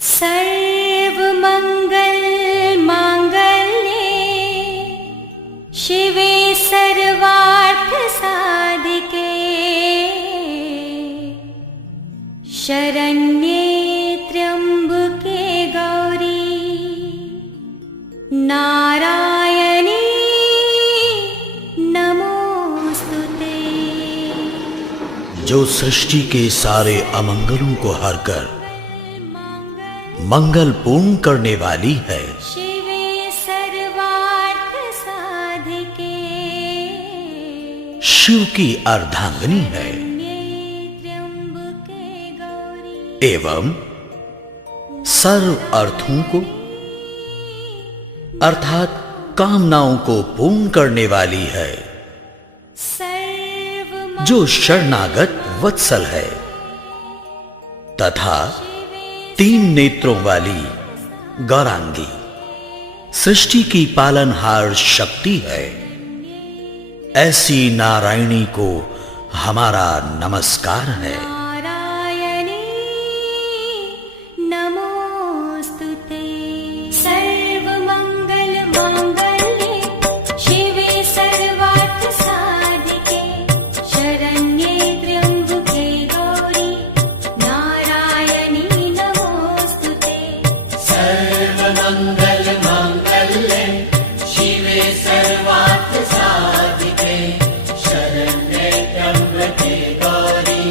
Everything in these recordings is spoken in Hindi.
सर्वमंगल मांगल्ये शिवे सर्वार्थ साधिके शरण्ये त्र्यंबके गौरी नारायणी नमोस्तुते। जो सृष्टि के सारे अमंगलों को हरकर मंगल पूर्ण करने वाली है, शिवे सर्वार्थ साधिके शिव की अर्धांगिनी है त्र्यंबके गौरी एवं सर्व अर्थों को अर्थात कामनाओं को पूर्ण करने वाली है। जो शरणागत वत्सल है तथा 3 नेत्रों वाली गौरांगी सृष्टि की पालनहार शक्ति है, ऐसी नारायणी को हमारा नमस्कार है। नारायणी नमोस्तुते। सर्वमंगल मांगल्ये शिवे सर्वार्थ साधिके शरण्ये त्र्यंबके गौरी नारायणी नमोस्तुते। सर्वमंगल मांगल्ये शिवे सर्वार्थ साधिके शरण्ये त्र्यंबके गौरी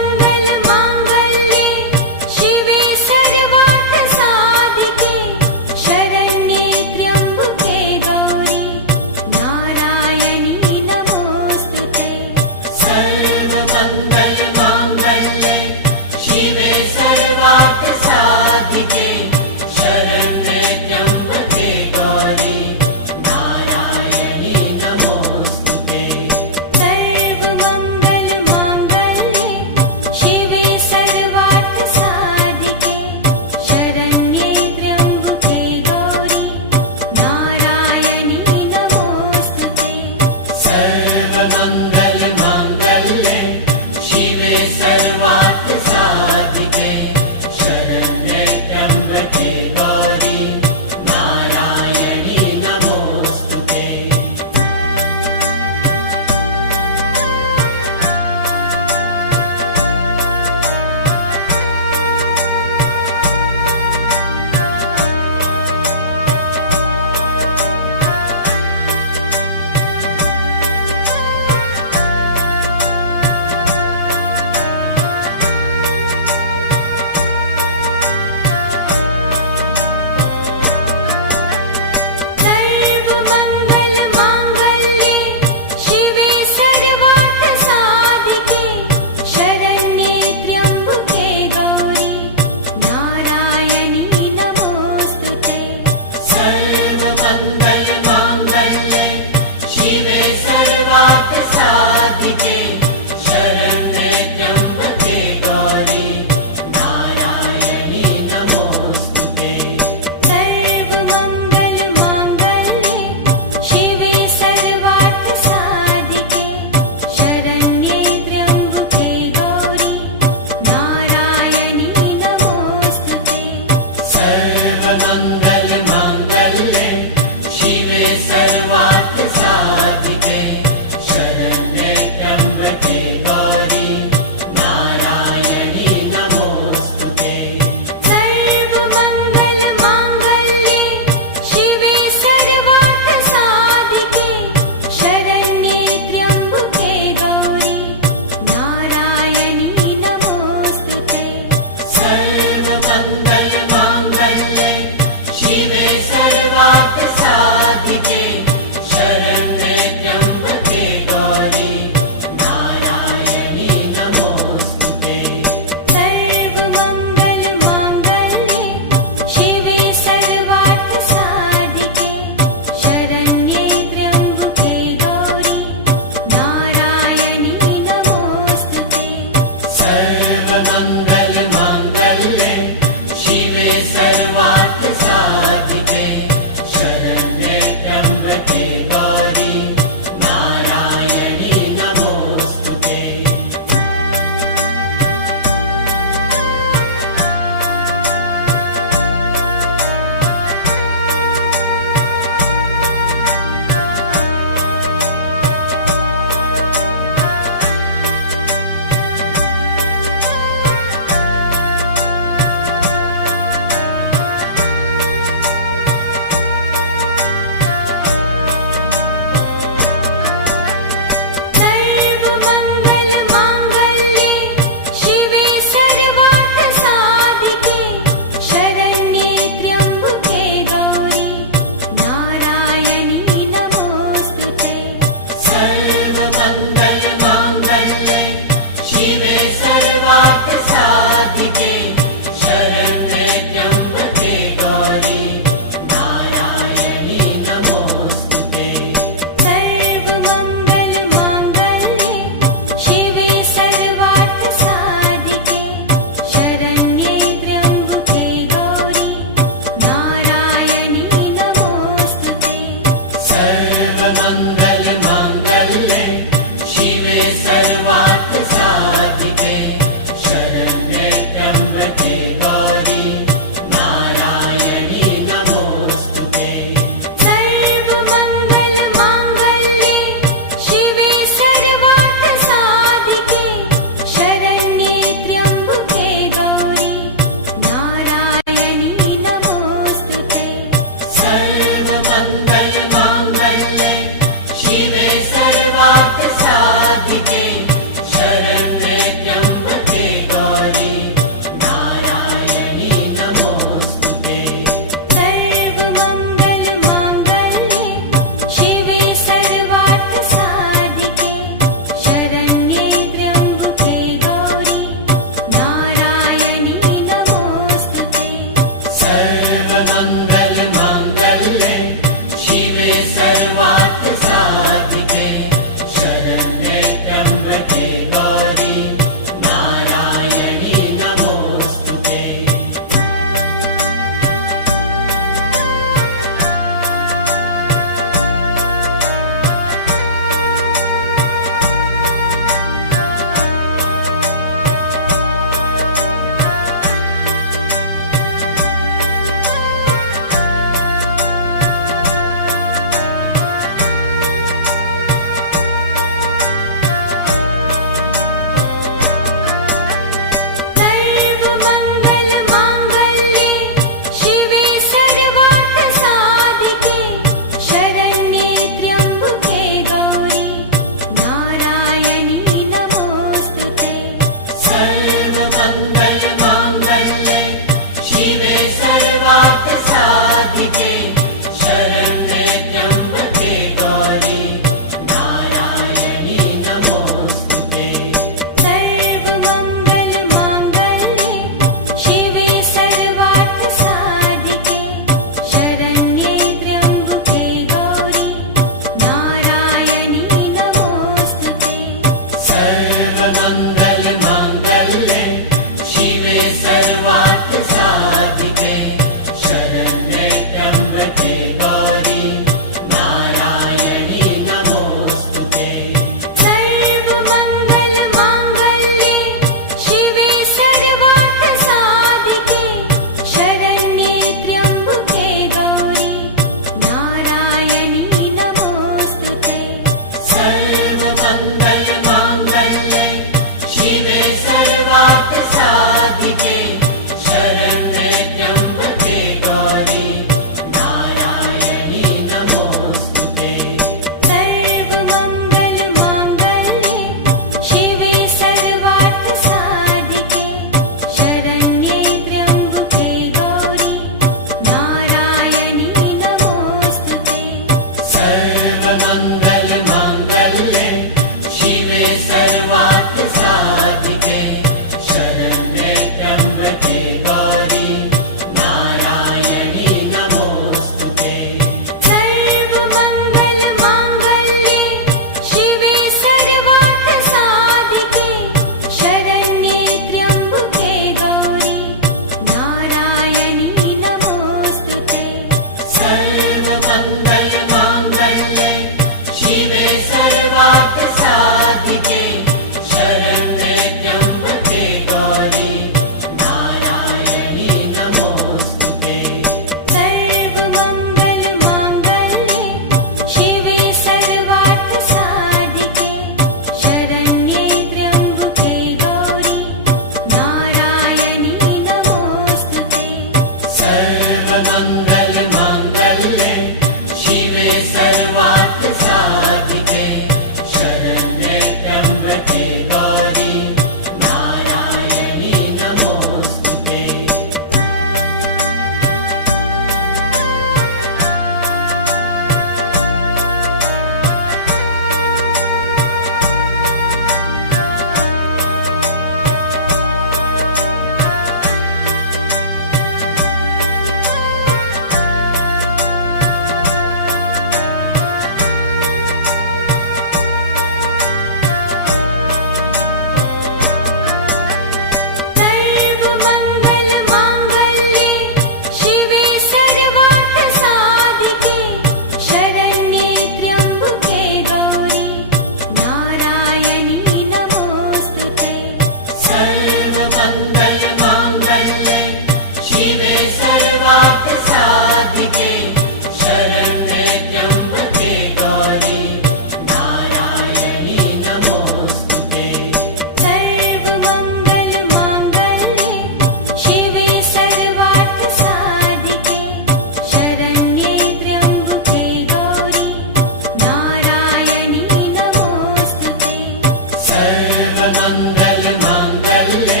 सर्वमङ्गल माङ्गल्ये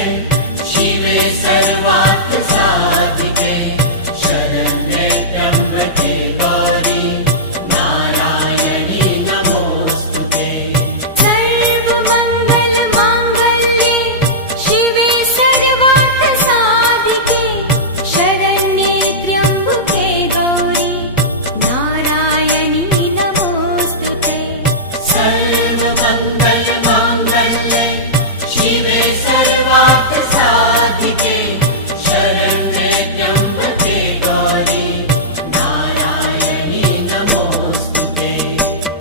शिवे सर्वार्थसाधिके शरण्ये त्र्यम्बके गौरी नारायणी नमोऽस्तुते सर्वमङ्गल माङ्गल्ये शिवे सर्वार्थसाधिके शरण्ये त्र्यम्बके गौरी नारायणी नमोऽस्तुते सर्वमङ्गल माङ्गल्ये शिवे सर्वार्थसाधिके शरण्ये त्र्यम्बके गौरी नारायणी नमोऽस्तुते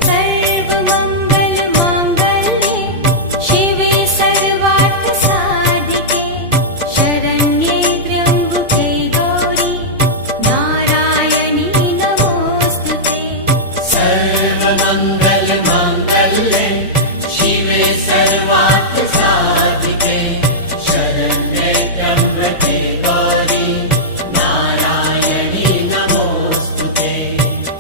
सर्वमङ्गल माङ्गल्ये शिवे सर्वार्थसाधिके शरण्ये त्र्यम्बके गौरी नारायणी नमोऽस्तुते सर्वमङ्गल माङ्गल्ये शिवे सर्वार्थसाधिके शरण्ये त्र्यम्बके गौरी नारायणी नमोऽस्तुते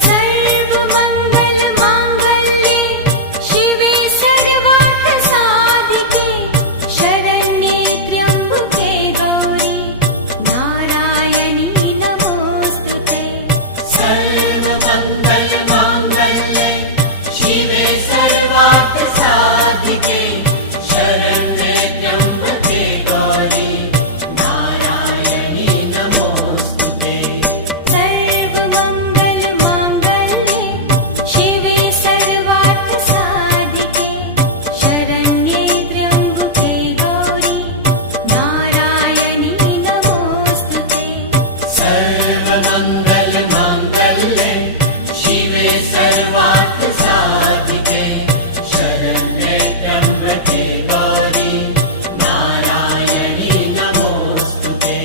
सर्वमङ्गल माङ्गल्ये शिवे सर्वार्थसाधिके शरण्ये त्र्यम्बके गौरी नारायणी नमोऽस्तुते सर्वमङ्गल माङ्गल्ये शिवे सर्वार्थसाधिके शरण्ये त्र्यम्बके गौरी नारायणी नमोऽस्तुते सर्वमङ्गल माङ्गल्ये शिवे सर्वार्थसाधिके शरण्ये त्र्यम्बके गौरी नारायणी नमोऽस्तुते सर्वमङ्गल माङ्गल्ये शिवे सर्वार्थसाधिके शरण्ये त्र्यम्बके गौरी नारायणी नमोऽस्तुते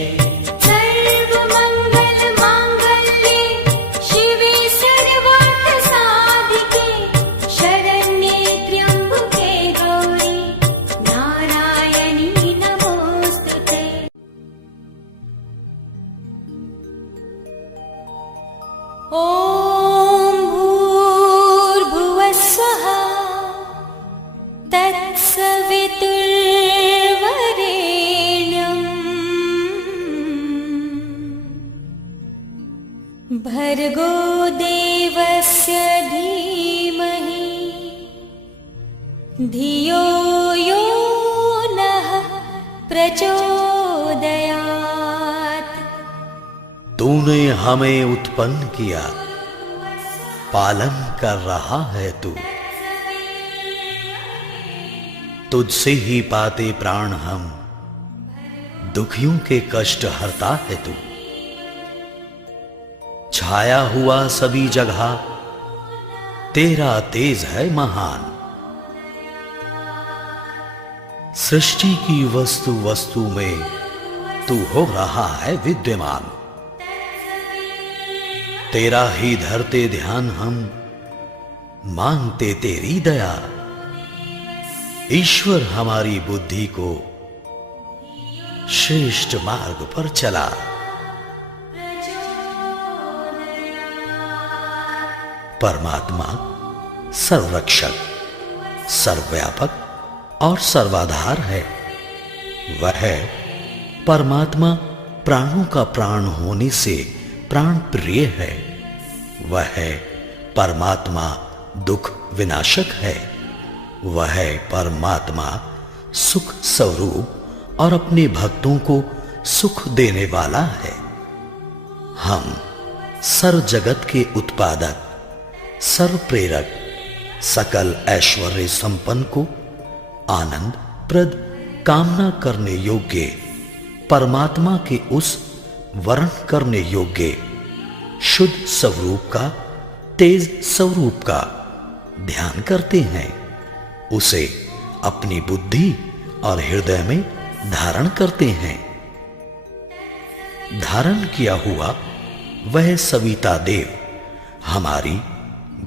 सर्वमङ्गल माङ्गल्ये शिवे सर्वार्थसाधिके शरण्ये त्र्यम्बके गौरी नारायणी नमोऽस्तुते ॐ भूर्भुवः स्वः तत्सवितुर्वरेण्यम् भर्गो देवस्य धीमहि धियो यो नः प्रचोदयात् तूने हमें उत्पन्न किया, पालन कर रहा है तू। तुझसे ही पाते प्राण हम, दुखियों के कष्ट हरता है तू। छाया हुआ सभी जगह, तेरा तेज है महान। सृष्टि की वस्तु वस्तु में तू हो रहा है विद्यमान। तेरा ही धरते ध्यान हम, मांगते तेरी दया। ईश्वर हमारी बुद्धि को श्रेष्ठ मार्ग पर चला। परमात्मा सर्वरक्षक, सर्वव्यापक और सर्वाधार है। वह परमात्मा प्राणों का प्राण होने से प्राण प्रिय है। वह परमात्मा दुख विनाशक है। वह परमात्मा सुख स्वरूप और अपने भक्तों को सुख देने वाला है। हम सर्व जगत के उत्पादक, सर्व प्रेरक, सकल ऐश्वर्य संपन्न को आनंद प्रद कामना करने योग्य, परमात्मा के उस वर्ण करने योग्य शुद्ध स्वरूप का, तेज स्वरूप का ध्यान करते हैं। उसे अपनी बुद्धि और हृदय में धारण करते हैं। धारण किया हुआ वह सविता देव हमारी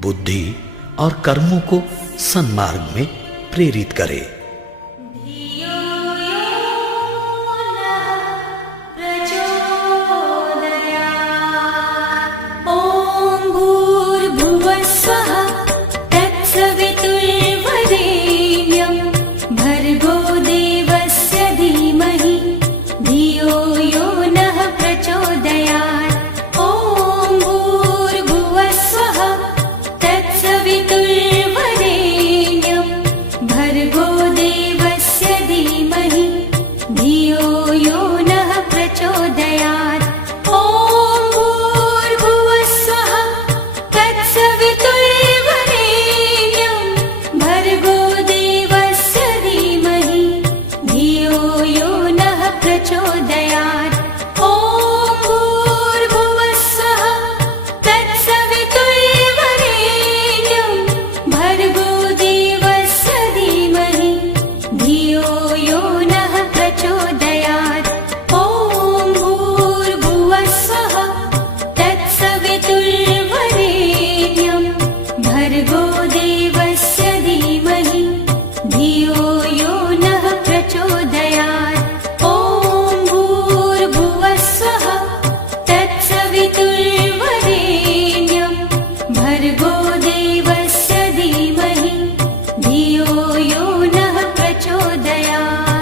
बुद्धि और कर्मों को सन्मार्ग में प्रेरित करे। धियो यो नः प्रचोदयात्। ॐ भूर्भुवः स्वः तत्सवितुर्वरेण्यम् भर्गो यो नः प्रचोदयात् ॐ भूर्भुवः स्वः तत्सवितुर्वरेण्यं भर्गो देवस्य धीमहि धियो यो नः प्रचोदयात् ॐ भूर्भुवः स्वः तत्सवितुर्वरेण्यं भर्गो देवस्य धीमहि धियो यो नः प्रचोदयात्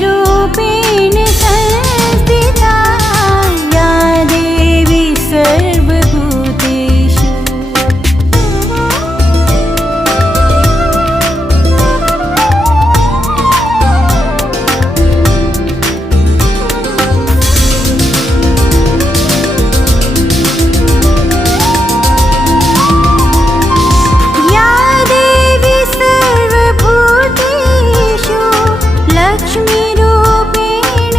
लक्ष्मीरूपेण संस्थिता या देवी सर्वभूतेषु। या देवी सर्वभूतेषु लक्ष्मीरूपेण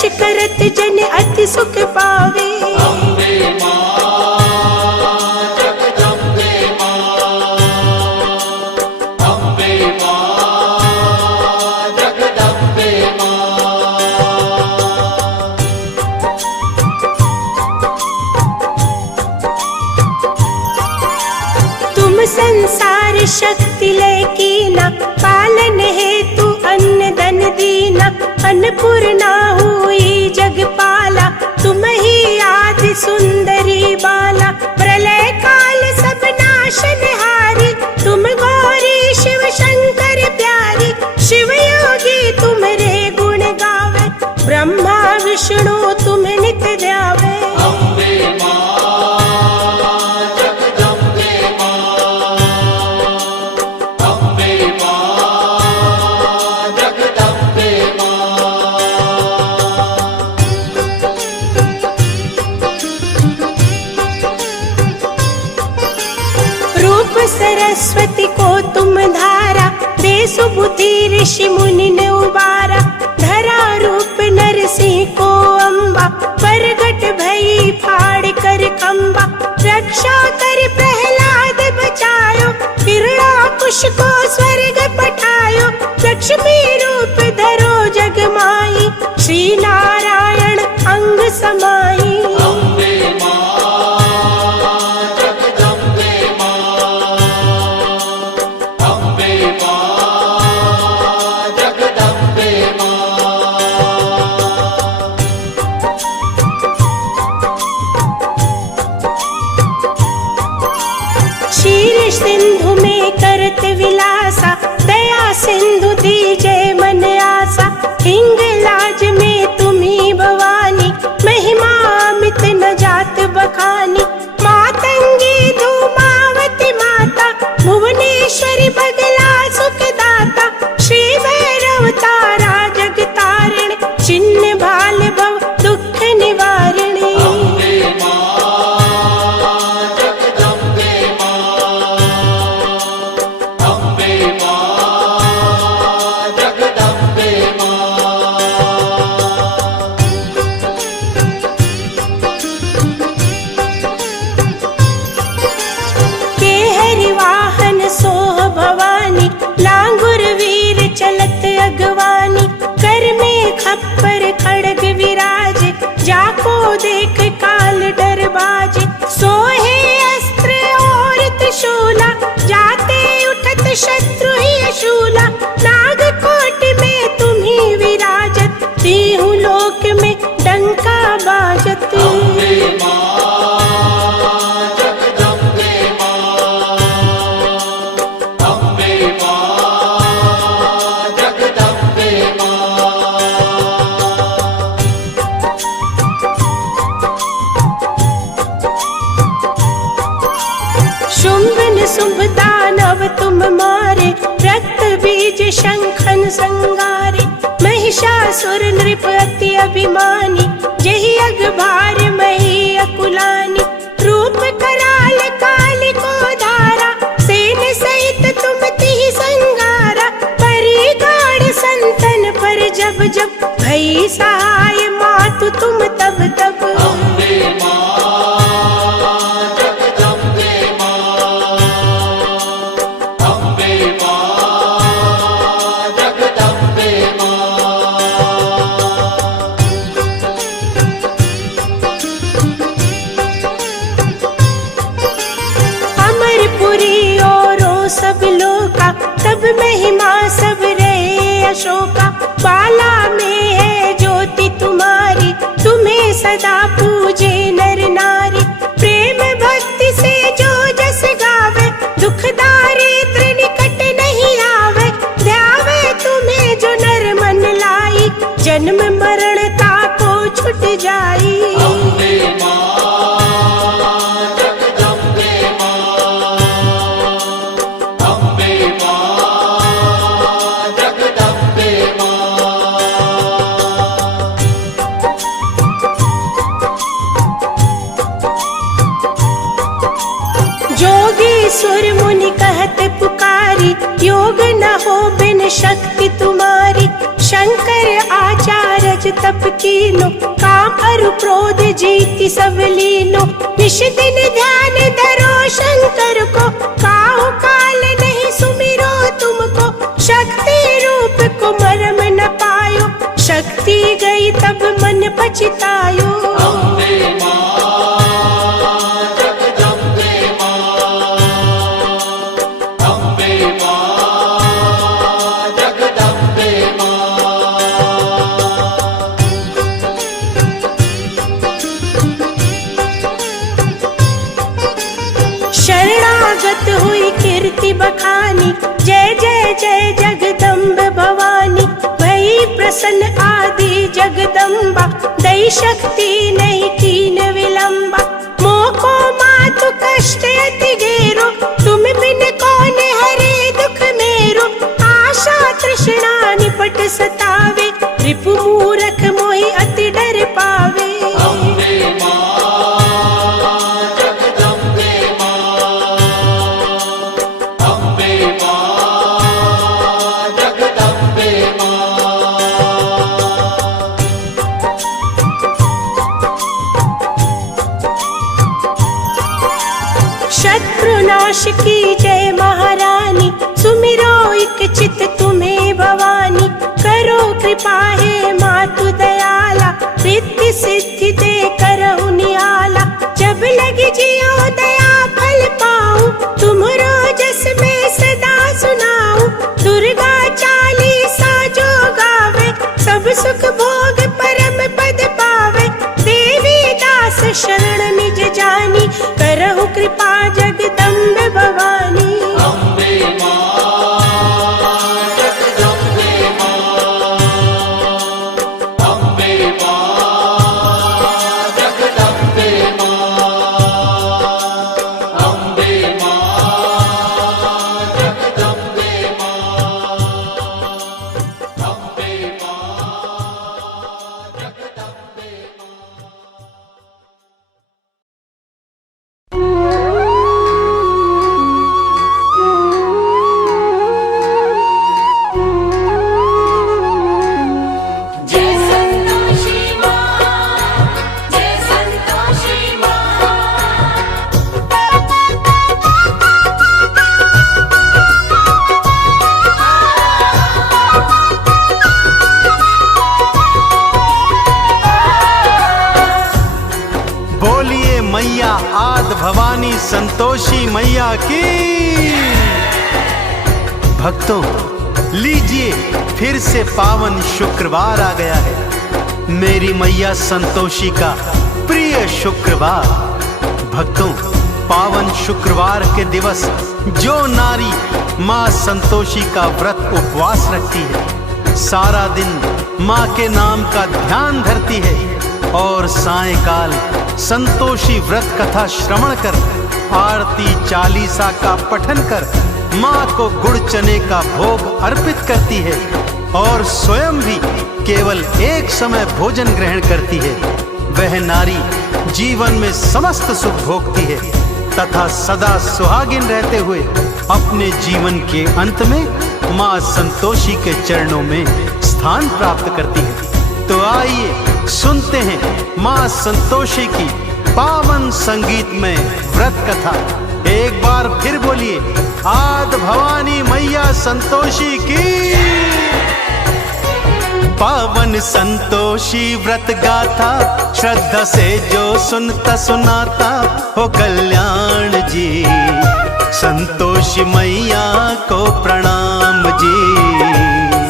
स्पर्श करत जन अति सुख पावे। अम्बे मां जगदम्बे मां, अम्बे मां जगदम्बे मां। तुम संसार शक्ति लय कीना, पालन हेतु अन्न धन दीना। अन्नपूर्णा हुई जगपाला, तुम ही आदि सुंदरी बाला। प्रलय काल सब नाशनहारी, तुम गौरी शिव शंकर प्यारी। शिव योगी तुम्हारे गुण गावे, ब्रह्मा विष्णु तुम नित ध्यावे। अम्बे मां जगदम्बे मां, अम्बे मां जगदम्बे मां। रूप सरस्वती को तुम धारा, दे सुबुद्धि ऋषि मुनि ने उबारा। धरा रूप नरसिंह को अम्बा, प्रगट भई फाड़ कर खम्बा। रक्षा कर प्रहलाद बचायो, हिरण्याकुश को स्वर्ग पठायो। लक्ष्मी रूप धरो जग माई, श्री नारायण अंग समाई। अम्बे मां जगदम्बे मां, अम्बे मां जगदम्बे मां। क्षीर सिंधु में करत विलासा, दया सिंधु दीजे मन आसा। हिंगलाज में तुम्ही भवानी, महिमा अमित न जात बखानी। मातंगी धूमावती माता, भुवनेश्वरी बगला सुखदाता। श्री भैरव तारा जगतारिणी, चिन्ह भाल भव दुख निवारिणी। अम्बे मां जगदम्बे मां, अम्बे मां जगदम्बे मां। के हरि वाहन सोह भवानी, लांगुर वीर चलत अगवानी। कर में खप्पर खड़ग विराजे, जाको देख काल डर बाजे। सोहे अस्त्र और त्रिशूला, जाते उठत शत्रु ही शूला। नागकोट में तुम्ही विराजत, तीहू लोक में डंका बाजत। अम्बे मां जगदम्बे मां, अम्बे मां जगदम्बे मां। शुंभ निशुंभ दानव तुम मारे, रक्त बीज शंखन संगारे। महिषासुर नृप अति अभिमानी, जहि अग भार मही अकुलानी। रूप कराल काल को धारा, सेन सहित तुम तिहि संगारा। परी गाढ़ संतन पर जब जब, भई सहाय मातु तुम तब तब। अम्बे मां जगदम्बे मां, अम्बे मां जगदम्बे मां। अमरपुरी औरों सब लोका, तब महिमा सब रहे अशोका। बाला में है ज्योति तुम्हारी, तुम्हें सदा पूजे नर नारी। प्रेम भक्ति से जो जस गावे, दुख दारिद्र निकट नहीं आवे। ध्यावे तुम्हें जो नर मन लाई, जन्म मरण ताको छुट जाई। अम्बे मां जगदम्बे मां, अम्बे मां जगदम्बे मां। जोगी सुर मुनि कहत पुकारी, योग न हो बिन शक्ति तुम्हारी। शंकर आचार्य तप कीनो, काम अरु क्रोध जीति सब लीनो। निश दिन ध्यान धरो शंकर को, काहु काल नहीं सुमिरो तुमको। शक्ति रूप को मरम न पायो, शक्ति गई तब मन पछतायो। अम्बे मां जगदम्बे मां, अम्बे मां जगदम्बे मां। शरणागत हुई कीर्ति बखानी, जय जय जय जगदम्ब भवानी। भई प्रसन्न आदि जगदम्बा, दई शक्ति नहीं कीन विलंबा। मोको मातु कष्ट अति घेरो, तुम बिन कौन हरे दुख मेरो। आशा तृष्णा निपट सतावे, रिपु मूरख मोहि अति डर पावे। अम्बे मां जगदम्बे मां, अम्बे मां जगदम्बे मां। शत्रुनाश की जय महारानी, सुमिरो एक चित तुम्हें भवानी। करो कृपा हे मातु दयाला, रिद्धि सिद्धि दे करहु निहाला। जब लगी जियो दया फल पाऊं, तुम्हरो जस में सदा सुनाऊं। दुर्गा चालीसा जो गावे, सब सुख भोग परम पद पावे। देवी दास शरण निज जानी, करहु कृपा जगदम्ब भवानी। अम्बे मां जगदम्बे मां, अम्बे मां जगदम्बे मां, अम्बे मां जगदम्बे मां, अम्बे मां जगदम्बे जय संतोषी मां, जय संतोषी मां। बोलिए मैया आद भवानी संतोषी मैया की। भक्तों, लीजिए फिर से पावन शुक्रवार आ गया है, मेरी मैया संतोषी का प्रिय शुक्रवार। भक्तों, पावन शुक्रवार के दिवस जो नारी माँ संतोषी का व्रत उपवास रखती है, सारा दिन माँ के नाम का ध्यान धरती है और सायंकाल संतोषी व्रत कथा श्रवण कर, आरती चालीसा का पठन कर माँ को गुड़ चने का भोग अर्पित करती है और स्वयं भी केवल एक समय भोजन ग्रहण करती है। वह नारी जीवन में समस्त सुख भोगती है तथा सदा सुहागिन रहते हुए अपने जीवन के अंत में माँ संतोषी के चरणों में स्थान प्राप्त करती है। तो आइए सुनते हैं माँ संतोषी की पावन संगीतमय व्रत कथा। एक बार फिर बोलिए, आद भवानी मैया संतोषी की। पावन संतोषी व्रत गाथा, श्रद्धा से जो सुनता सुनाता हो कल्याण जी। संतोषी मैया को प्रणाम जी।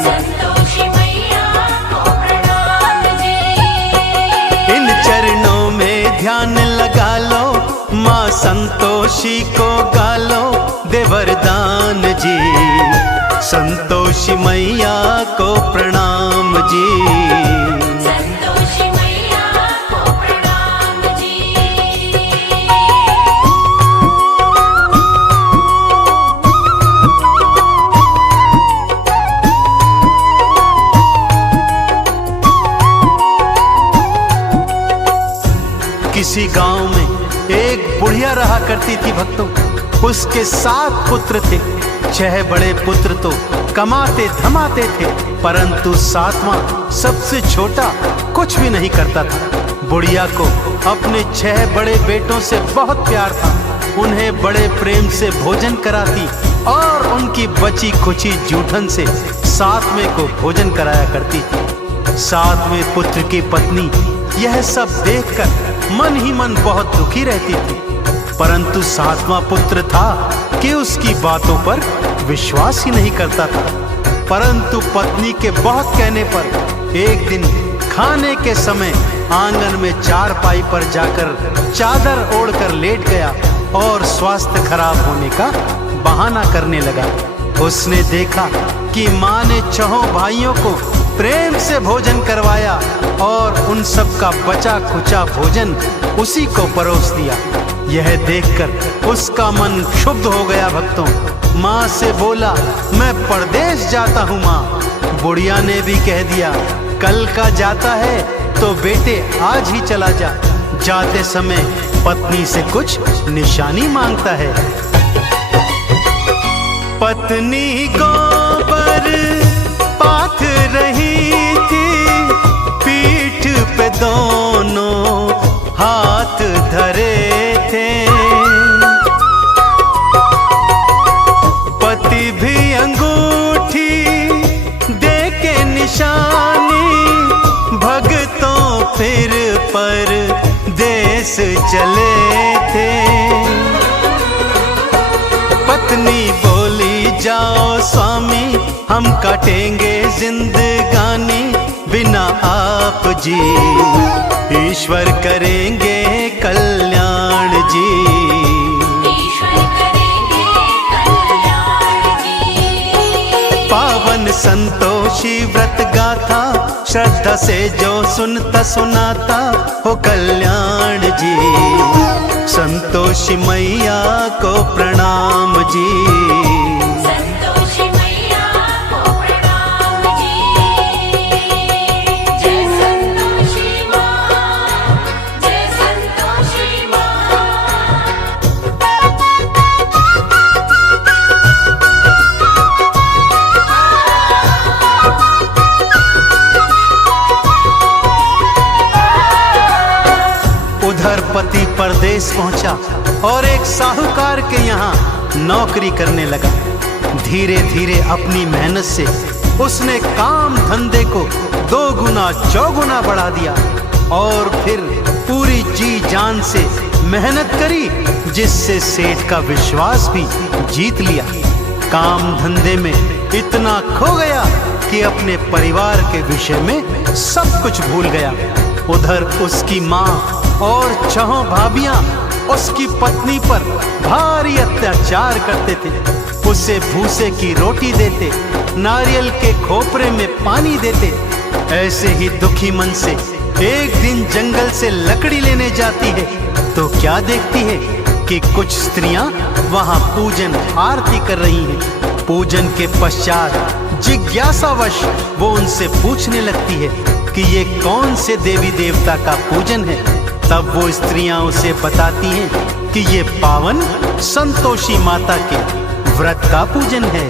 संतोषी मैया को प्रणाम जी। इन चरणों में ध्यान लगा लो, माँ संतोषी को गालो दे वरदान जी। संतोषी मैया को प्रणाम जी। संतोषी मैया को प्रणाम जी। किसी गांव में एक बुढ़िया रहा करती थी भक्तों। उसके 7 पुत्र थे। 6 बड़े पुत्र तो कमाते धमाते थे, परंतु सातवां सबसे छोटा कुछ भी नहीं करता था। बुढ़िया को अपने 6 बड़े बेटों से बहुत प्यार था। उन्हें बड़े प्रेम से भोजन कराती और उनकी बची खुची जूठन से सातवें को भोजन कराया करती थी। सातवें पुत्र की पत्नी यह सब देखकर मन ही मन बहुत दुखी रहती थी, परंतु सातवां पुत्र था कि उसकी बातों पर विश्वास ही नहीं करता था। परंतु पत्नी के बहुत कहने पर एक दिन खाने के समय आंगन में चारपाई पर जाकर चादर ओढ़कर लेट गया और स्वास्थ्य खराब होने का बहाना करने लगा। उसने देखा कि माँ ने 6 भाइयों को प्रेम से भोजन करवाया और उन सब का बचा खुचा भोजन उसी को परोस दिया। यह देखकर उसका मन क्षुब्ध हो गया। भक्तों, माँ से बोला, मैं परदेश जाता हूँ माँ। बुढ़िया ने भी कह दिया, कल का जाता है तो बेटे आज ही चला जा। जाते समय पत्नी से कुछ निशानी मांगता है। पत्नी गोबर पाथ रही थी, पीठ पे दोनों हाथ धरे थे। पति भी अंगूठी दे के निशानी, भगतों फिर पर देश चले थे। पत्नी बोली, जाओ स्वामी, हम काटेंगे जिंदगानी, बिना आप जी ईश्वर करेंगे कल्याण जी। ईश्वर करेंगे कल्याण जी। पावन संतोषी व्रत गाथा, श्रद्धा से जो सुनता सुनाता हो कल्याण जी। संतोषी मैया को प्रणाम जी। संतोषी मैया को प्रणाम जी। जय संतोषी माँ, जय संतोषी माँ। उधर पति परदेश पहुंचा और एक साहूकार के यहाँ नौकरी करने लगा। धीरे धीरे अपनी मेहनत से उसने काम धंधे को 2 गुना 4 गुना बढ़ा दिया और फिर पूरी जी जान से मेहनत करी, जिससे सेठ का विश्वास भी जीत लिया। काम धंधे में इतना खो गया कि अपने परिवार के विषय में सब कुछ भूल गया। उधर उसकी माँ और 6 भाभियां उसकी पत्नी पर भारी अत्याचार करते थे। उसे भूसे की रोटी देते, नारियल के खोपरे में पानी देते। ऐसे ही दुखी मन से एक दिन जंगल से लकड़ी लेने जाती है तो क्या देखती है कि कुछ स्त्रियां वहां पूजन आरती कर रही हैं। पूजन के पश्चात जिज्ञासावश वो उनसे पूछने लगती है कि ये कौन से देवी देवता का पूजन है। तब वो स्त्रियां उसे बताती हैं कि ये पावन संतोषी माता के व्रत का पूजन है।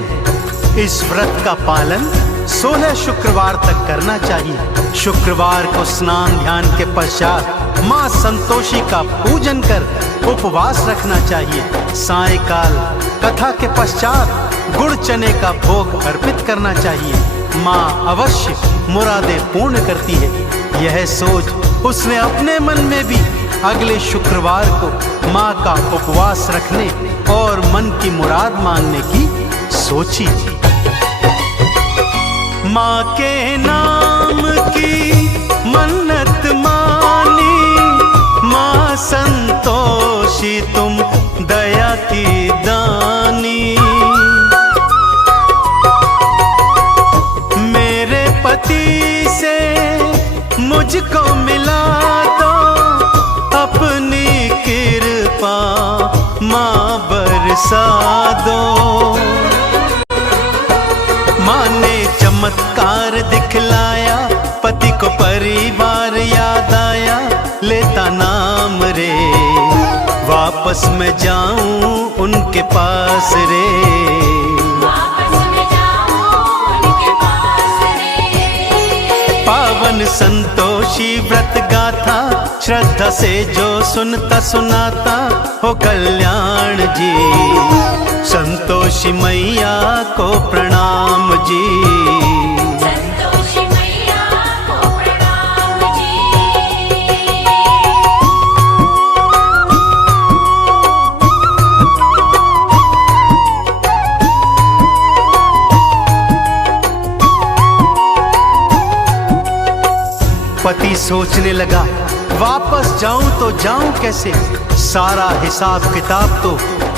इस व्रत का पालन 16 शुक्रवार तक करना चाहिए। शुक्रवार को स्नान ध्यान के पश्चात माँ संतोषी का पूजन कर उपवास रखना चाहिए। सायंकाल कथा के पश्चात गुड़ चने का भोग अर्पित करना चाहिए। माँ अवश्य मुरादें पूर्ण करती है। यह सोच उसने अपने मन में भी अगले शुक्रवार को माँ का उपवास रखने और मन की मुराद मांगने की सोची। माँ के नाम की मन्नत मानी, माँ संतोषी तुम दया की दानी। मेरे पति से मुझको मिला दो अपनी कृपा, माँ बरसा दो। माँ ने चमत्कार दिखलाया, पति को परिवार याद आया। लेता नाम रे, वापस मैं जाऊं उनके पास रे। वापस मैं जाऊं संतोषी व्रत गाथा, श्रद्धा से जो सुनता सुनाता हो कल्याण जी। संतोषी मैया को प्रणाम जी। संतोषी मैया को प्रणाम जी। पति सोचने लगा, वापस जाऊं तो जाऊं कैसे, सारा हिसाब किताब तो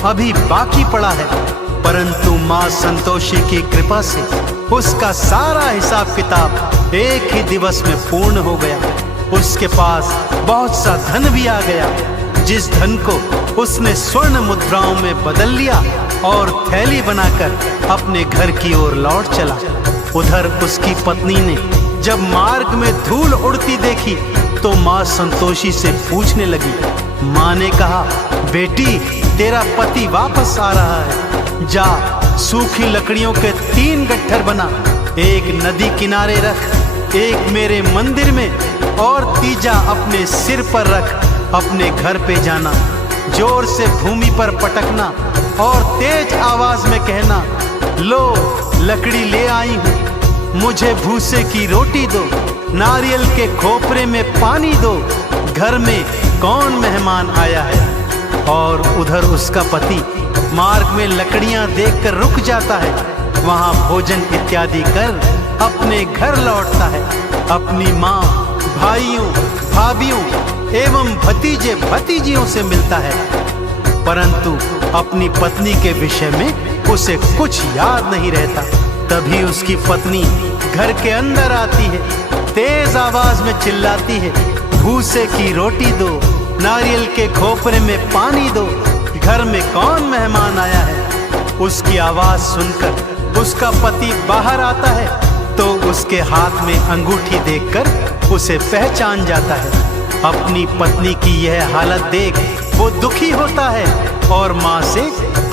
अभी बाकी पड़ा है। परंतु मां संतोषी की कृपा से उसका सारा हिसाब किताब एक ही दिवस में पूर्ण हो गया। उसके पास बहुत सा धन भी आ गया, जिस धन को उसने स्वर्ण मुद्राओं में बदल लिया और थैली बनाकर अपने घर की ओर लौट चला। उधर उसकी पत्नी ने जब मार्ग में धूल उड़ती देखी तो मां संतोषी से पूछने लगी। मां ने कहा, बेटी तेरा पति वापस आ रहा है, जा सूखी लकड़ियों के 3 गट्ठर बना, एक नदी किनारे रख, एक मेरे मंदिर में और तीजा अपने सिर पर रख, अपने घर पे जाना, जोर से भूमि पर पटकना और तेज आवाज में कहना, लो लकड़ी ले आई हूं, मुझे भूसे की रोटी दो, नारियल के खोपरे में पानी दो, घर में कौन मेहमान आया है। और उधर उसका पति मार्ग में लकड़ियां देखकर रुक जाता है, वहां भोजन इत्यादि कर अपने घर लौटता है, अपनी माँ, भाइयों, भाभियों एवं भतीजे भतीजियों से मिलता है। परंतु अपनी पत्नी के विषय में उसे कुछ याद नहीं रहता। तभी उसकी पत्नी घर के अंदर आती है, तेज आवाज में चिल्लाती है, भूसे की रोटी दो, नारियल के खोपरे में पानी दो, घर में कौन मेहमान आया है। उसकी आवाज सुनकर उसका पति बाहर आता है तो उसके हाथ में अंगूठी देखकर उसे पहचान जाता है। अपनी पत्नी की यह हालत देख वो दुखी होता है और माँ से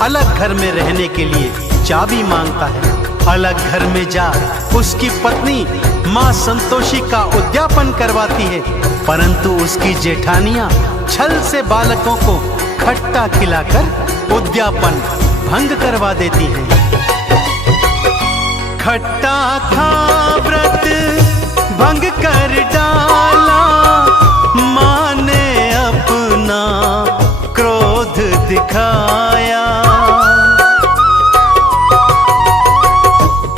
अलग घर में रहने के लिए चाबी मांगता है। अलग घर में जा उसकी पत्नी माँ संतोषी का उद्यापन करवाती है, परंतु उसकी जेठानियां छल से बालकों को खट्टा खिलाकर उद्यापन भंग करवा देती हैं। खट्टा खा व्रत भंग कर डाला, माँ ने अपना क्रोध दिखाया,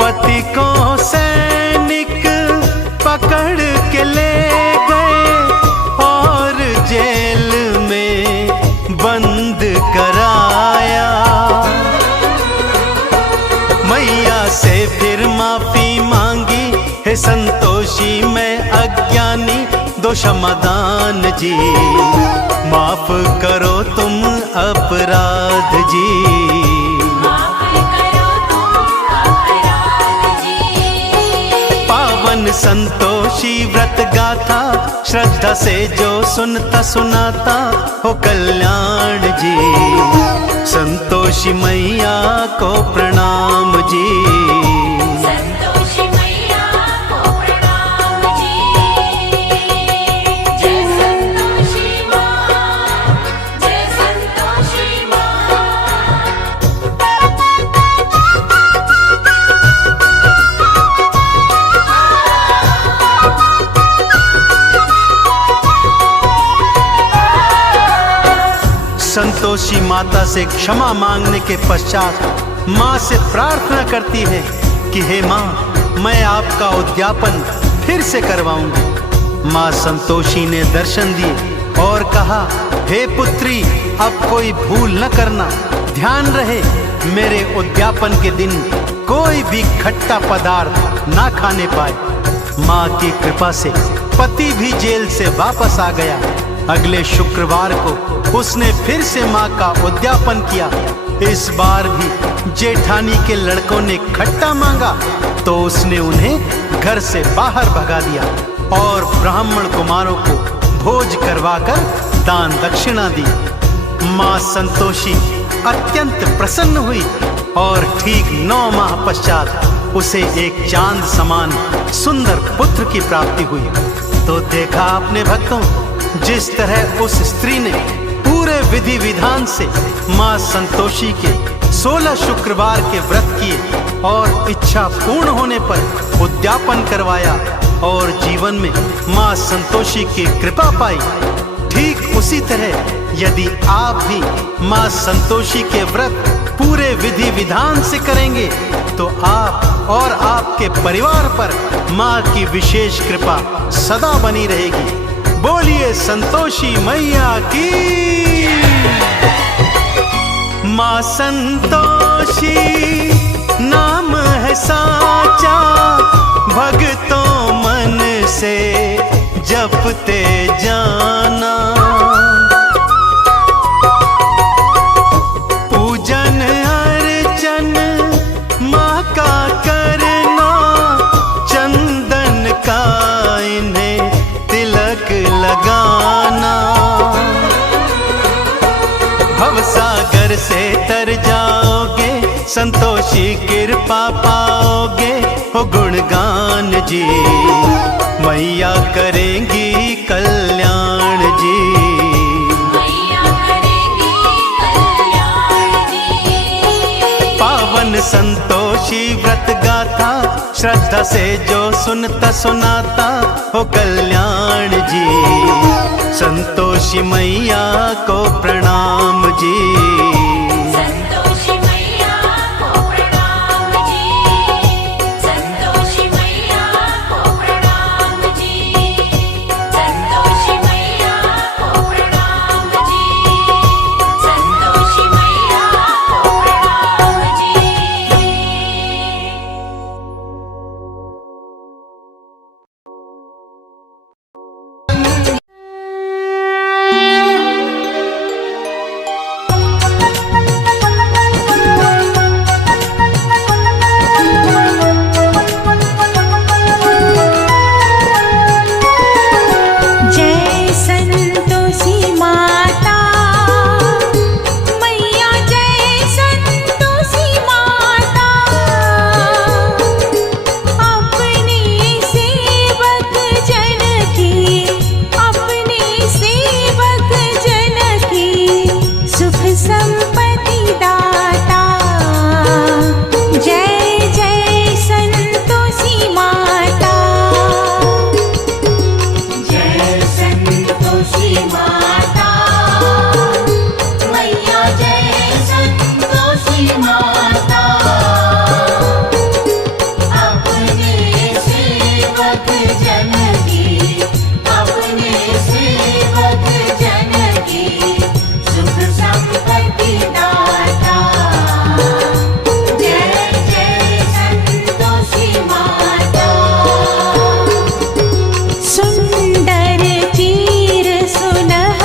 पति को सैनिक पकड़ के ले गए और जेल में बंद कराया। मैया से फिर माफी मांगी, हे संतोषी मैं अज्ञानी दो क्षमादान जी, माफ करो तुम अपराध जी। पावन संतोषी व्रत गाथा, श्रद्धा से जो सुनता सुनाता हो कल्याण जी। संतोषी मैया को प्रणाम जी। संतोषी मैया को प्रणाम जी। जय संतोषी माँ, जय संतोषी माँ। संतोषी माता से क्षमा मांगने के पश्चात माँ से प्रार्थना करती है कि हे माँ, मैं आपका उद्यापन फिर से करवाऊंगी। माँ संतोषी ने दर्शन दिए और कहा, हे पुत्री, अब कोई भूल न करना, ध्यान रहे मेरे उद्यापन के दिन कोई भी खट्टा पदार्थ ना खाने पाए। माँ की कृपा से पति भी जेल से वापस आ गया। अगले शुक्रवार को उसने फिर से माँ का उद्यापन किया। इस बार भी जेठानी के लड़कों ने खट्टा मांगा तो उसने उन्हें घर से बाहर भगा दिया और ब्राह्मण कुमारों को भोज करवाकर दान दक्षिणा दी। माँ संतोषी अत्यंत प्रसन्न हुई और ठीक 9 माह पश्चात उसे एक चांद समान सुंदर पुत्र की प्राप्ति हुई। तो देखा आपने भक्तों, जिस तरह उस स्त्री ने पूरे विधि विधान से माँ संतोषी के 16 शुक्रवार के व्रत किए और इच्छा पूर्ण होने पर उद्यापन करवाया और जीवन में माँ संतोषी की कृपा पाई, ठीक उसी तरह यदि आप भी माँ संतोषी के व्रत पूरे विधि विधान से करेंगे तो आप और आपके परिवार पर माँ की विशेष कृपा सदा बनी रहेगी। बोलिए संतोषी मैया की। माँ संतोषी नाम है साचा, भक्तों मन से जपते जाना। पूजन अर्चन माँ का करना, चंदन का इन्हें तिलक लगाना। भवसागर से तर जाओगे, संतोषी कृपा पाओगे। हो गुणगान जी, मैया करेंगी कल्याण जी। मैया करेगी कल्याण जी। पावन संतोषी व्रत गाथा, श्रद्धा से जो सुनता सुनाता हो कल्याण जी। संतोषी मैया को प्रणाम जी। संतोषी मैया को प्रणाम जी। संतोषी मैया को प्रणाम जी। संतोषी मैया को प्रणाम जी। संतोषी मैया को प्रणाम जी। जय संतोषी माता मैया, जय संतोषी माता। अपने सेवक जन की, अपने सेवक जन की सुख संपत्ति दाता। जय जय संतोषी माता। जय संतोषी माता मैया, जय संतोषी माता। अपने सेवक जन की, अपने सेवक जन की सुख संपत्ति दाता। जय जय संतोषी माता। सुंदर चीर सुनहरा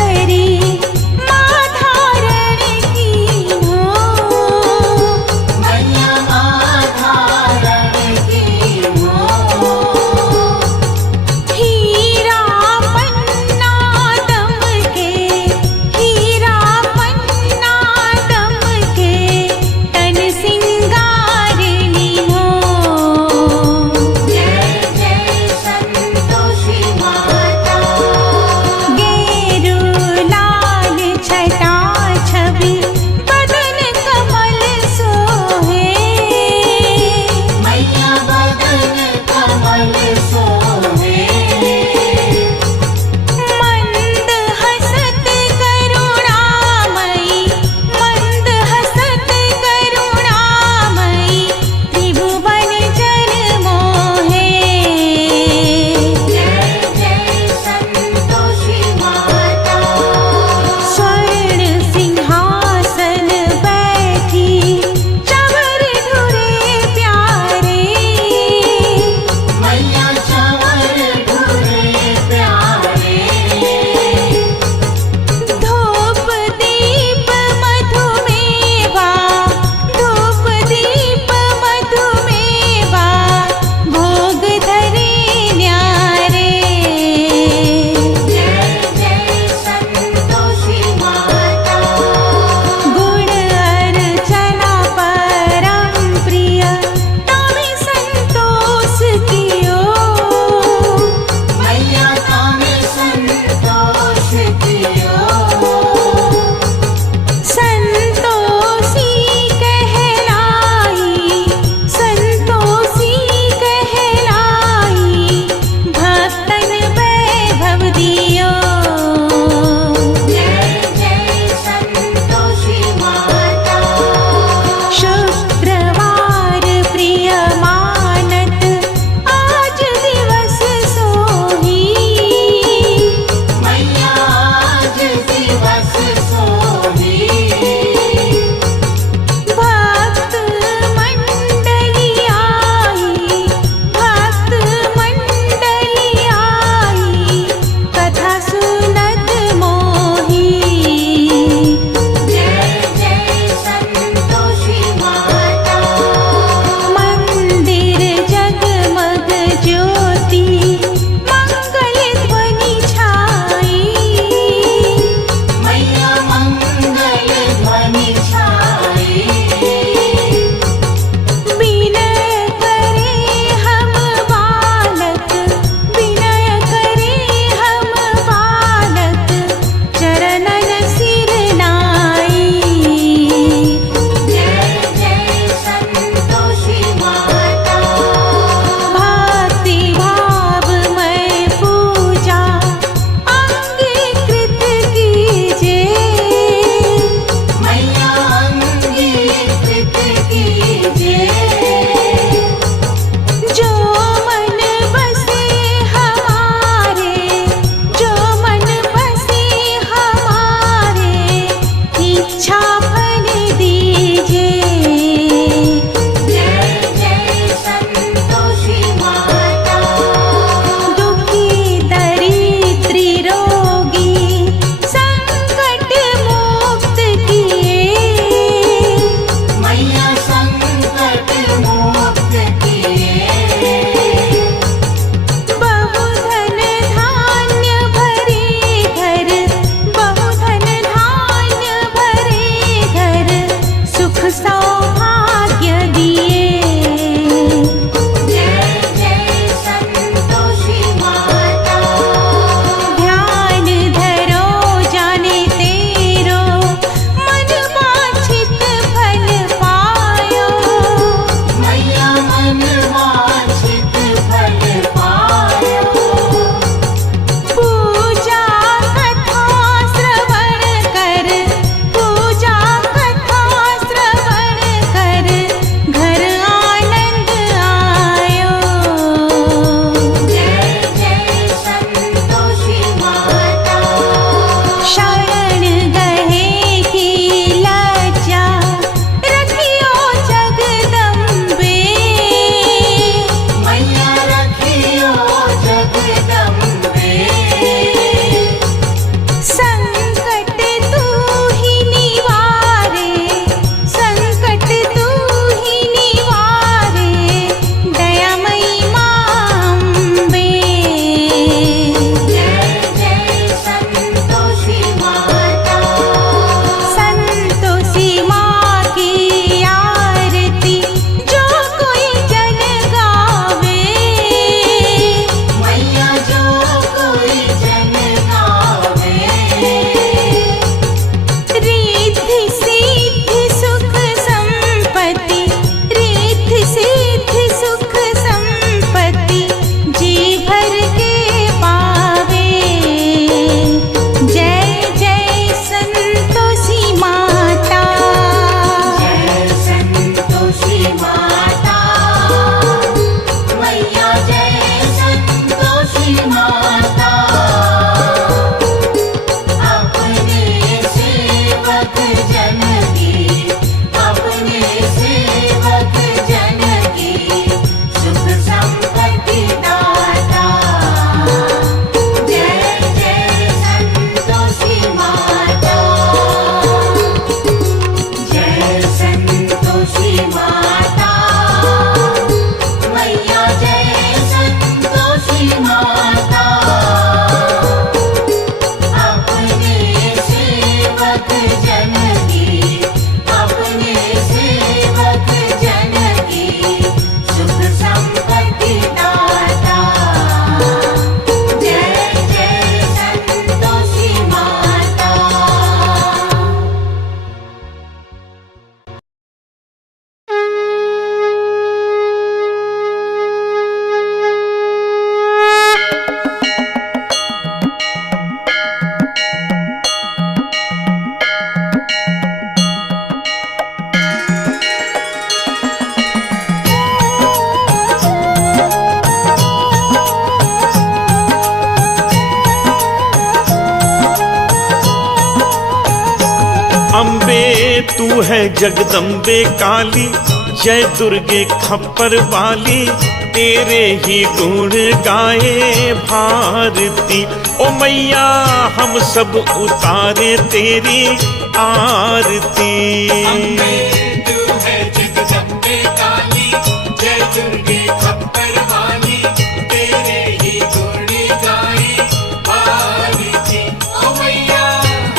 अम्बे तू है जगदम्बे काली, जय दुर्गे खप्पर वाली, तेरे ही गुण गाए भारती। ओ मैया हम सब उतारे तेरी आरती। अम्बे तू है जगदम्बे काली, जय दुर्गे खप्पर वाली, तेरे ही गुण गाए भारती। ओ मैया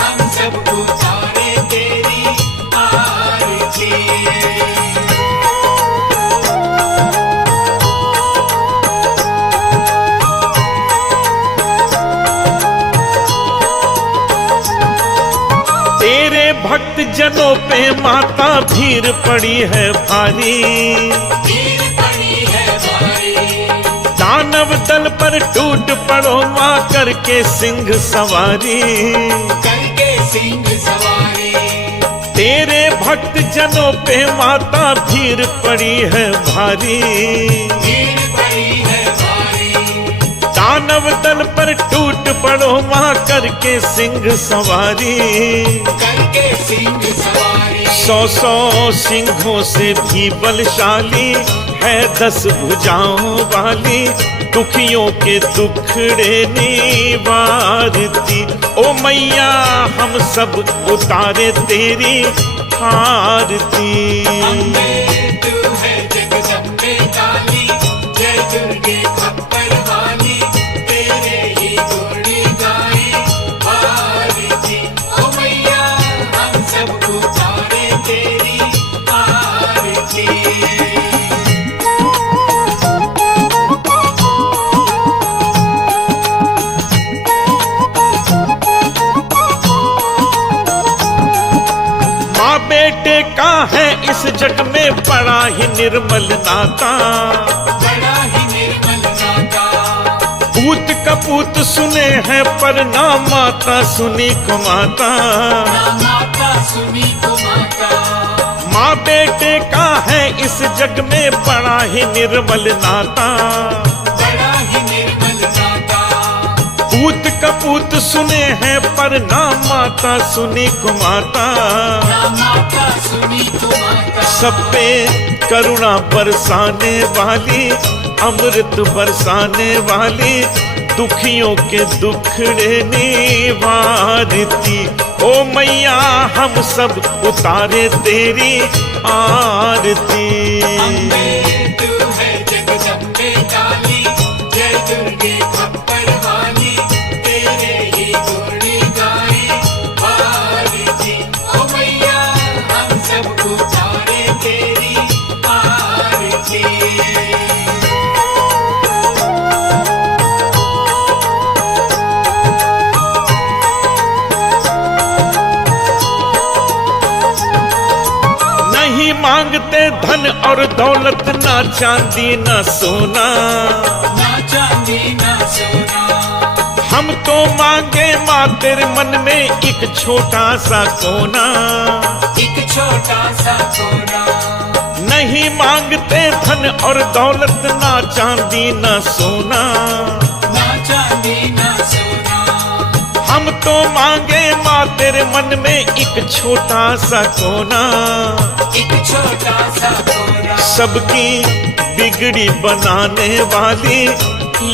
हम सब उतारे तेरी आरती। तेरे भक्त जनों पे माता भीड़ पड़ी है भारी, भीड़ पड़ी है भारी, दानव दल पर टूट पड़ो माँ करके सिंह सवारी। करके सिंह सवारी। तेरे भक्त जनों पे माता भीड़ पड़ी है भारी, भीड़ पड़ी है भारी, दानव दल पर टूट पड़ो माँ करके सिंह सवारी। करके सिंह सवारी। 100 सिंहों से भी बलशाली है 10 भुजाओं वाली, दुखियों के दुखड़े निवारती। ओ मैया हम सब उतारे तेरी आरती। अम्बे तू है जगदम्बे काली, जय दुर्गे खप्पर वाली, तेरे ही गुण गाए भारती। ओ मैया हम सब उतारे तेरी आरती। माँ बेटे का है इस जग में बड़ा ही निर्मल नाता, बड़ा ही निर्मल नाता। पूत कपूत सुने हैं पर ना माता सुनी को माता। ना माता सुनी को माता। माँ बेटे का है इस जग में बड़ा ही निर्मल नाता, बड़ा ही निर्मल नाता। पूत कपूत सुने हैं पर ना माता सुनी को माता। ना माता सुनी को माता। सब पे करुणा बरसाने वाली, अमृत बरसाने वाली, दुखियों के दुखड़े निवारती। ओ मैया हम सब उतारे तेरी आरती। अम्बे तू है जगदम्बे काली, जय दुर्गे खप्पर वाली, तेरे ही गुण गाए भारती। ओ मैया हम सब उतारे तेरी आरती। नहीं मांगते धन और दौलत, ना चांदी ना सोना, ना चांदी ना सोना। हम तो मांगे माँ तेरे मन में एक छोटा सा कोना। एक छोटा सा कोना। नहीं मांगते धन और दौलत, ना चांदी ना सोना, ना चांदी ना सोना। हम तो मांगे माँ तेरे मन में एक छोटा सा कोना। एक छोटा सा कोना। सबकी बिगड़ी बनाने वाली,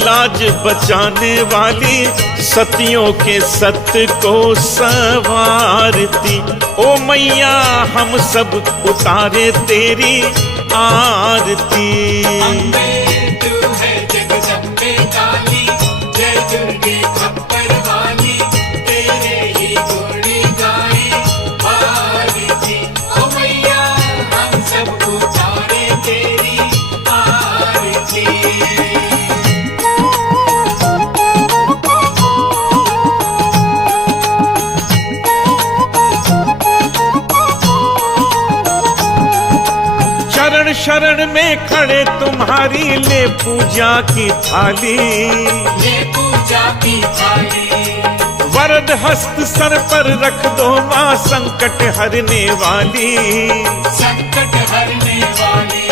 लाज बचाने वाली, सतियों के सत्य को संवारती। ओ मैया हम सब उतारे तेरी आरती। अम्बे तू है जगदम्बे काली, जय दुर्गे खप्पर वाली, तेरे ही गुण गाए भारती। ओ मैया हम सब उतारे तेरी आरती। शरण शरण में खड़े तुम्हारी ले पूजा की थाली, ये पूजा की थाली। वरद हस्त सर पर रख दो माँ संकट हरने वाली। संकट हरने वाली।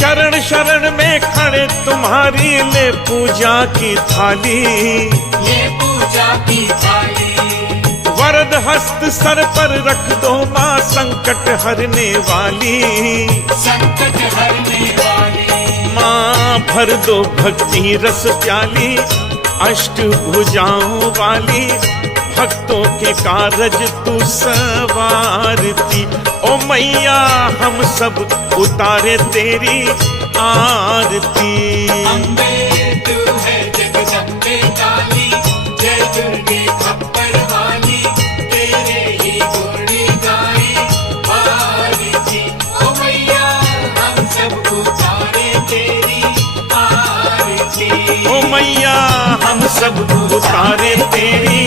चरण शरण में खड़े तुम्हारी ले पूजा की थाली, ये पूजा की थाली। वरद हस्त सर पर रख दो माँ संकट हरने वाली। संकट हरने वाली माँ भर दो भक्ति रस प्याली, अष्ट भुजाओं वाली भक्तों के कारज तू सवारती। ओ मैया हम सब उतारे तेरी आरती। अम्बे तू है जगदम्बे काली, जय दुर्गे खप्पर वाली, तेरे ही गुण गाए आरती। ओ मैया हम सब उतारे तेरी आरती। ओ मैया हम सब उतारे तेरी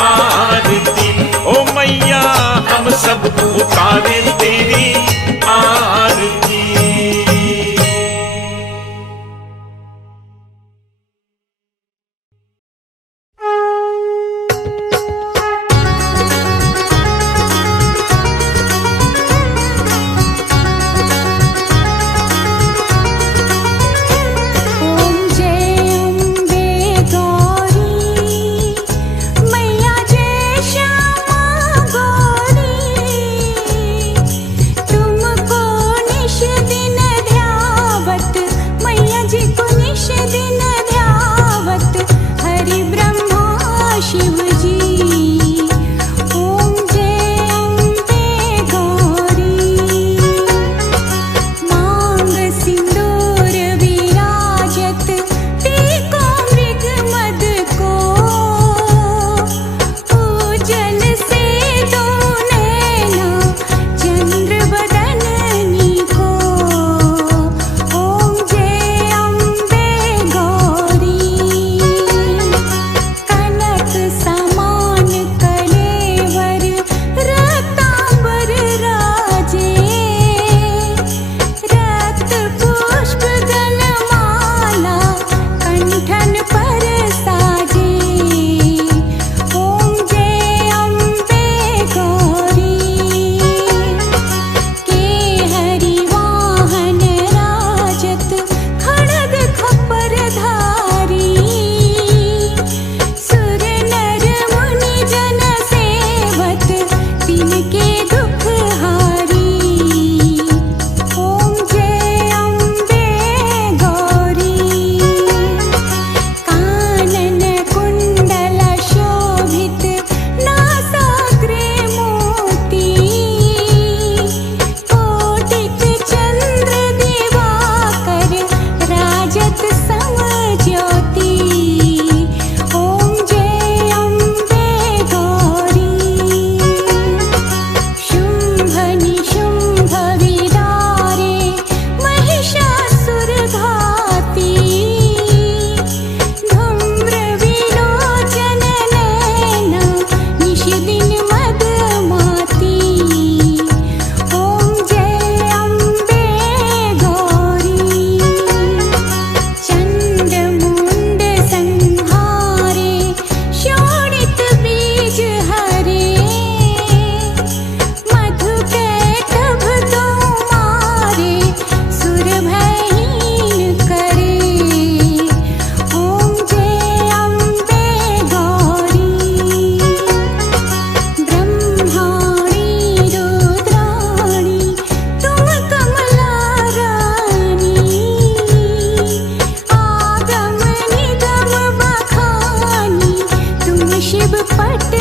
आरती। ओ मैया हम सब उतारे तेरी आरती। ओम जय अम्बे गौरी मैया जय श्यामा गौरी, तुमको निश दिन ध्यावत मैया जी को निश दिन ध्यावत हरि ब्रह्मा शिव जी। ओम जय अम्बे गौरी मांग सिंदूर विराजत टीको मृग मद को, पूजन से दो नैना चंद्र बदननी को। ओम जय अम्बे गौरी कनक समान कलेवर रतांबर राजे, रक्त पुष्प गलमाला कंठन पर साजे। ओम जय अम्बे गौरी के हरि वाहन राजत खड़ग खपर धारी, सुर नर मुनि जन सेवत तिनके दुख हारी। ओम जय अम्बे गौरी कानन कुंडल शोभित नासाग्रे मोती, कोटिक चंद्र दिवाकर राजत सम ज्योति। ओम जय अम्बे गौरी शुंभ निशुंभ विदारे महिषासुर घाती, धूम्र विलोचन नैना निश दिन मदमाती। ओम जय अम्बे गौरी चंड मुंड संहारे शोणित बीज हरे, मधु कैटभ दो मारे सुर भयहीन करे। ओम जय अम्बे गौरी ब्रह्माणी रुद्राणी तुम कमला रानी, आगम निगम बखानी तुम शिव पट